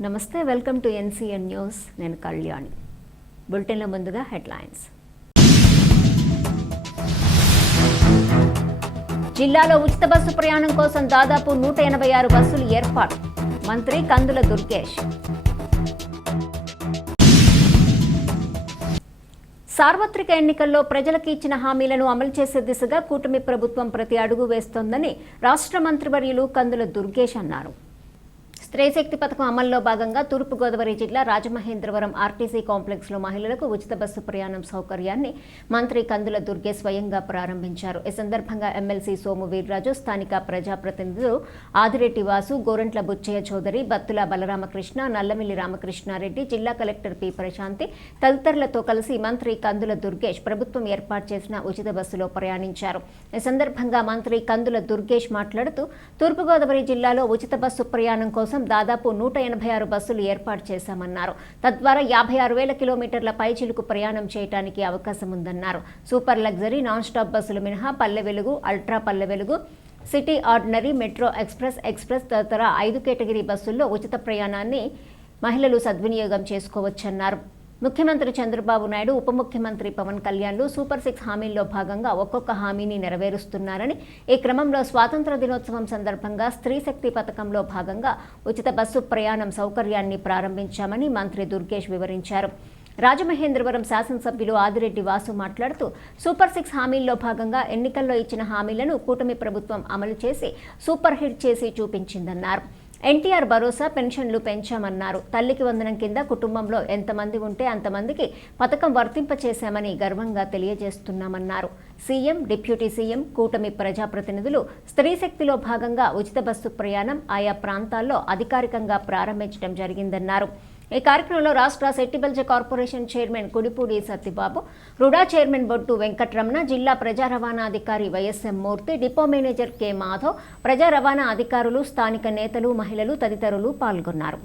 నమస్తే welcome to NCN news. నేను కళ్యాణి. బులెటిన్ల ముందుగా హెడ్లైన్స్. జిల్లాలో ఉచిత బస్సు ప్రయాణం కోసం దాదాపు నూట ఎనభై ఆరు బస్సులు ఏర్పాటు. మంత్రి కందుల దుర్గేష్. సార్వత్రిక ఎన్నికల్లో ప్రజలకు ఇచ్చిన హామీలను అమలు చేసే దిశగా కూటమి ప్రభుత్వం ప్రతి అడుగు వేస్తోందని రాష్ట్ర మంత్రివర్యులు కందుల దుర్గేష్ అన్నారు. స్త్రీశక్తి పథకం అమల్లో భాగంగా తూర్పుగోదావరి జిల్లా రాజమహేంద్రవరం ఆర్టీసీ కాంప్లెక్స్లో మహిళలకు ఉచిత బస్సు ప్రయాణం సౌకర్యాన్ని మంత్రి కందుల దుర్గే స్వయంగా ప్రారంభించారు. ఈ సందర్భంగా ఎమ్మెల్సీ సోము వీర్రాజు స్థానిక ప్రజాప్రతినిధులు ఆదిరెడ్డి వాసు గోరంట్ల బుచ్చయ్య చౌదరి బత్తుల బలరామకృష్ణ నల్లమిల్లి రామకృష్ణారెడ్డి జిల్లా కలెక్టర్ పి ప్రశాంతి తదితరులతో కలిసి మంత్రి కందుల దుర్గేష్ ప్రభుత్వం ఏర్పాటు చేసిన ఉచిత బస్సులో ప్రయాణించారు. ఈ సందర్భంగా మంత్రి కందుల దుర్గేష్ మాట్లాడుతూ తూర్పుగోదావరి జిల్లాలో ఉచిత బస్సు ప్రయాణం కోసం దాదాపు నూట ఎనభై ఆరు బస్సులు ఏర్పాటు చేశామన్నారు. తద్వారా యాభై ఆరు వేల కిలోమీటర్ల పైచిలుకు ప్రయాణం చేయడానికి అవకాశం ఉందన్నారు. సూపర్ లగ్జరీ నాన్ స్టాప్ బస్సులు మినహా పల్లె Velugu ultra Palle Velugu city ordinary metro express express తదితర ఐదు కేటగిరీ బస్సుల్లో ఉచిత ప్రయాణాన్ని మహిళలు సద్వినియోగం చేసుకోవచ్చన్నారు. ముఖ్యమంత్రి చంద్రబాబు నాయుడు ఉప ముఖ్యమంత్రి పవన్ కళ్యాణ్లు సూపర్ సిక్స్ హామీల్లో భాగంగా ఒక్కొక్క హామీని నెరవేరుస్తున్నారని ఈ క్రమంలో స్వాతంత్ర దినోత్సవం సందర్భంగా స్త్రీ శక్తి పథకంలో భాగంగా ఉచిత బస్సు ప్రయాణం సౌకర్యాన్ని ప్రారంభించామని మంత్రి దుర్గేష్ వివరించారు. రాజమహేంద్రవరం శాసనసభ్యులు ఆదిరెడ్డి వాసు మాట్లాడుతూ సూపర్ సిక్స్ హామీల్లో భాగంగా ఎన్నికల్లో ఇచ్చిన హామీలను కూటమి ప్రభుత్వం అమలు చేసి సూపర్ హిట్ చేసి చూపించిందన్నారు. ఎన్టీఆర్ భరోసా పెన్షన్లు పెంచామన్నారు. తల్లికి వందనం కింద కుటుంబంలో ఎంతమంది ఉంటే అంతమందికి పథకం వర్తింపచేశామని గర్వంగా తెలియజేస్తున్నామన్నారు. సీఎం డిప్యూటీ సీఎం కూటమి ప్రజాప్రతినిధులు స్త్రీ శక్తిలో భాగంగా ఉచిత బస్సు ప్రయాణం ఆయా ప్రాంతాల్లో అధికారికంగా ప్రారంభించడం జరిగిందన్నారు. ఈ కార్యక్రమంలో రాష్ట్ర Settibalija corporation chairman Kudipudi Satyababu RUDA chairman Bottu Venkatramana జిల్లా ప్రజా రవాణా అధికారి YSM Murthy depot manager K Madhav ప్రజా రవాణా అధికారులు స్థానిక నేతలు మహిళలు తదితరులు పాల్గొన్నారు.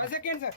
బస్ ఎక్కండి సార్.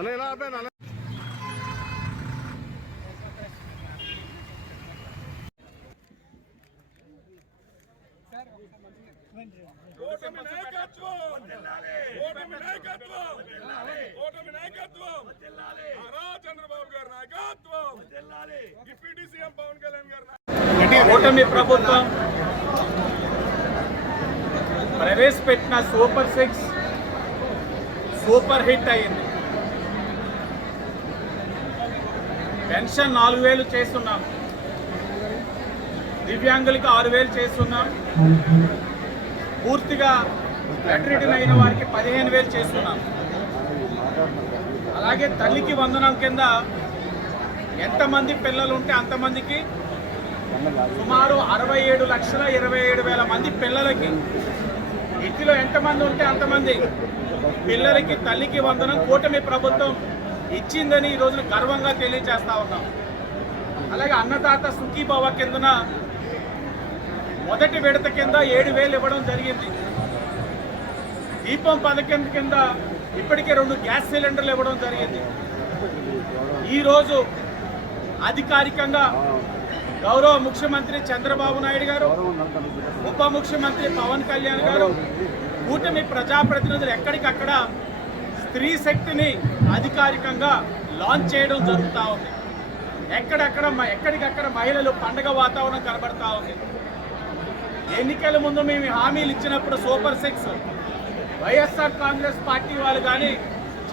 అలా ఎలా ఆపాను అలా ఓటమి నాయకత్వం ఓటమి నాయకత్వం ఓటమి నాయకత్వం నారా చంద్రబాబు గారి నాయకత్వం డిప్యూటీ సీఎం పవన్ కళ్యాణ్ గారి నాయకత్వం. కూటమి ప్రభుత్వం ప్రవేశపెట్టిన సూపర్ సిక్స్ సూపర్ హిట్ అయింది పెన్షన్ నాలుగు వేలు చేస్తున్నాం. దివ్యాంగులకి ఆరు వేలు చేస్తున్నాం. పూర్తిగా బెడ్రిటన్ అయిన వారికి పదిహేను వేలు చేస్తున్నాం. అలాగే తల్లికి వందనం కింద ఎంతమంది పిల్లలు ఉంటే అంతమందికి సుమారు అరవై ఏడు లక్షల ఇరవై ఏడు వేల మంది పిల్లలకి ఇంటిలో ఎంతమంది ఉంటే అంతమంది పిల్లలకి తల్లికి వందనం కూటమి ప్రభుత్వం ఇచ్చిందని ఈ రోజున గర్వంగా తెలియజేస్తా ఉన్నాం. అలాగే అన్నదాత సుఖీభావ కిందన మొదటి విడత కింద ఏడు వేలు ఇవ్వడం జరిగింది. దీపం పథకం కింద ఇప్పటికే రెండు గ్యాస్ సిలిండర్లు ఇవ్వడం జరిగింది. ఈరోజు అధికారికంగా గౌరవ ముఖ్యమంత్రి చంద్రబాబు నాయుడు గారు ఉప ముఖ్యమంత్రి పవన్ కళ్యాణ్ గారు కూటమి ప్రజాప్రతినిధులు ఎక్కడికక్కడ స్త్రీ శక్తిని అధికారికంగా లాంచ్ చేయడం జరుగుతూ ఉంది. ఎక్కడెక్కడ మ- ఎక్కడికక్కడ మహిళలు పండగ వాతావరణం కనబడతా ఉంది. ఎన్నికల ముందు మేము హామీలు ఇచ్చినప్పుడు super six YSR Congress party వాళ్ళు కానీ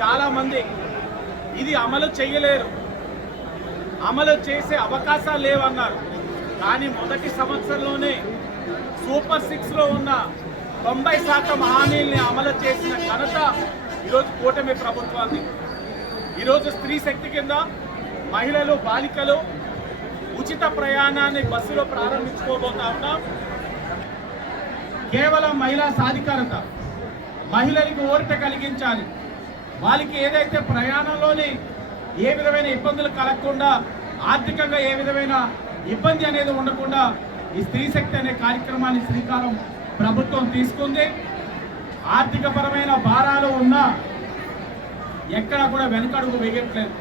చాలామంది ఇది అమలు చేయలేరు. అమలు చేసే అవకాశాలు లేవన్నారు. కానీ మొదటి సంవత్సరంలోనే సూపర్ సిక్స్లో ఉన్న తొంభై శాతం హామీల్ని అమలు చేసిన ఘనత ఈరోజు కూటమి ప్రభుత్వాన్ని. ఈరోజు స్త్రీ శక్తి కింద మహిళలు బాలికలు ఉచిత ప్రయాణాన్ని బస్సులో ప్రారంభించుకోబోతా ఉన్నాం. కేవలం మహిళా సాధికారత. మహిళలకు ఓరిట కలిగించాలి. వాళ్ళకి ఏదైతే ప్రయాణంలోని ఏ విధమైన ఇబ్బందులు కలగకుండా ఆర్థికంగా ఏ విధమైన ఇబ్బంది అనేది ఉండకుండా ఈ స్త్రీ శక్తి అనే కార్యక్రమాన్ని శ్రీకారం ప్రభుత్వం తీసుకుంది. ఆర్థిక పరమైన భారాలు ఉన్నా ఎక్కడ కూడా వెనకడుగు వేయట్లేదు.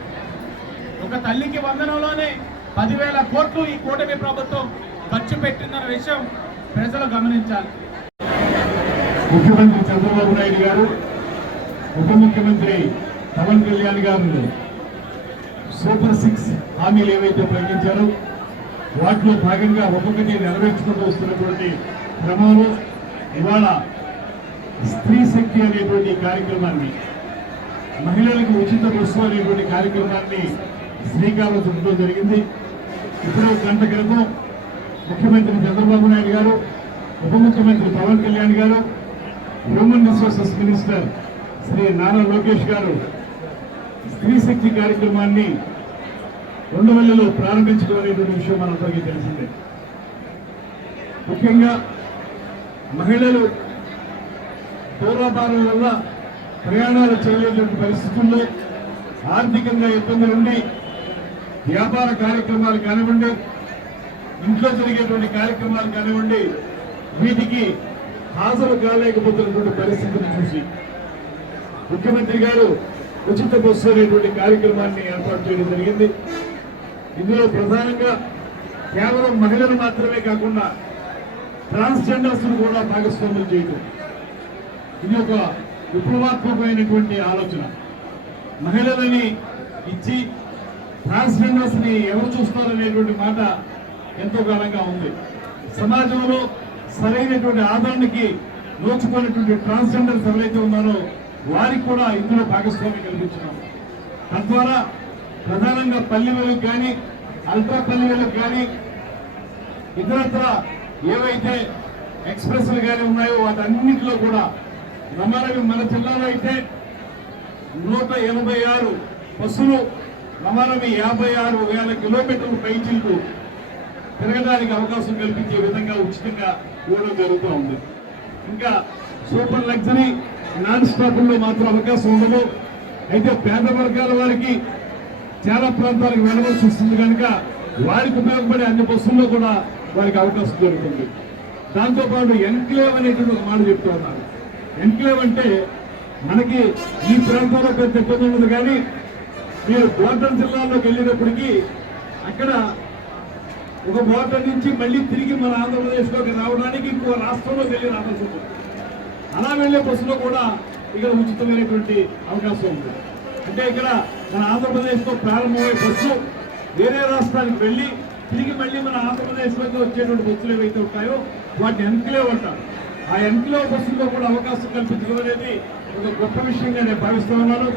ఒక తల్లికి వందనంలోనే పదివేల కోట్లు ఈ కూటమి ప్రభుత్వం ఖర్చు పెట్టిందన్న విషయం ప్రజలు గమనించాలి. ముఖ్యమంత్రి చంద్రబాబు నాయుడు గారు ఉప ముఖ్యమంత్రి పవన్ కళ్యాణ్ గారు సూపర్ సిక్స్ హామీలు ఏవైతే ప్రకటించారో వాటిలో భాగంగా ఒక్కొక్కటి నెరవేర్చుకుంటూ వస్తున్నటువంటి క్రమంలో ఇవాళ స్త్రీ శక్తి అనేటువంటి కార్యక్రమాన్ని మహిళలకు ఉచిత బస్సు అనేటువంటి కార్యక్రమాన్ని శ్రీకారం చుట్టడం జరిగింది. ఇప్పుడే గంట క్రితం ముఖ్యమంత్రి చంద్రబాబు నాయుడు గారు ఉప ముఖ్యమంత్రి Pawan Kalyan garu human resources minister Shri Nara Lokesh garu Stree Shakti కార్యక్రమాన్ని రెండువెల్లలో ప్రారంభించడం అనేటువంటి విషయం మనందరికీ తెలిసిందే. ముఖ్యంగా మహిళలు దూరాభారం వల్ల ప్రయాణాలు చేయలేటువంటి పరిస్థితుల్లో ఆర్థికంగా ఇబ్బందులు ఉండి వ్యాపార కార్యక్రమాలు కానివ్వండి ఇంట్లో జరిగేటువంటి కార్యక్రమాలు కానివ్వండి వీటికి హాజరు కాలేకపోతున్నటువంటి పరిస్థితిని చూసి ముఖ్యమంత్రి గారు ఉచిత బస్సు అనేటువంటి కార్యక్రమాన్ని ఏర్పాటు చేయడం జరిగింది. ఇందులో ప్రధానంగా కేవలం మహిళలు మాత్రమే కాకుండా ట్రాన్స్జెండర్స్ కూడా భాగస్వాములు చేయటం. ఇది ఒక విప్లవాత్మకమైనటువంటి ఆలోచన. మహిళలని ఇచ్చి ట్రాన్స్జెండర్స్ని ఎవరు చూస్తారనేటువంటి మాట ఎంతో కాలంగా ఉంది. సమాజంలో సరైనటువంటి ఆదరణకి నోచుకునేటువంటి ట్రాన్స్జెండర్స్ ఎవరైతే ఉన్నారో వారికి కూడా ఇందులో భాగస్వామ్యం కల్పించినాం తద్వారా ప్రధానంగా పల్లెవేలకు కానీ అల్ట్రా పల్లెవేలకు కానీ ఇతరత్ర ఏవైతే ఎక్స్ప్రెస్లు కానీ ఉన్నాయో వాటన్నిటిలో కూడా రమారవి మన జిల్లాలో అయితే నూట ఎనభై ఆరు బస్సులు రమారవి యాభై ఆరు వేల కిలోమీటర్లు పైచీలకు తిరగడానికి అవకాశం కల్పించే విధంగా ఉచితంగా ఇవ్వడం జరుగుతూ ఉంది. ఇంకా సూపర్ లగ్జరీ నాన్ స్టాపుల్లో మాత్రం అవకాశం ఉండదు. అయితే పేద వర్గాల వారికి చాలా ప్రాంతాలకు వెళ్ళవలసి వస్తుంది కనుక వారికి ఉపయోగపడే అన్ని బస్సుల్లో కూడా వారికి అవకాశం దొరుకుతుంది. దాంతోపాటు ఎన్క్లేవ్ అనేటువంటి ఒక మాట చెప్తూ ఉన్నారు. ఎన్క్లేవ్ అంటే మనకి ఈ ప్రాంతంలో పెద్ద ఇబ్బంది ఉండదు కానీ మీరు బోర్డర్ జిల్లాలోకి వెళ్ళినప్పటికీ అక్కడ ఒక బోర్డర్ నుంచి మళ్ళీ తిరిగి మన ఆంధ్రప్రదేశ్లోకి రావడానికి ఇంకో రాష్ట్రంలోకి వెళ్ళి రావాల్సి ఉంటుంది. అలా వెళ్ళే బస్సులో కూడా ఇక్కడ ఉచితమైనటువంటి అవకాశం ఉంది. అంటే ఇక్కడ మన ఆంధ్రప్రదేశ్లో ప్రారంభమయ్యే బస్సు వేరే రాష్ట్రానికి వెళ్ళి తిరిగి మళ్ళీ మన ఆంధ్రప్రదేశ్లోకి వచ్చేటువంటి బస్సులు ఏవైతే ఉంటాయో వాటిని ఎన్క్లేవ్ అంటారు. ఆ ఎన్క్లేవ్ బస్సుల్లో కూడా అవకాశం కల్పించడం అనేది ఒక గొప్ప విషయంగా నేను భావిస్తూ ఉన్నాను.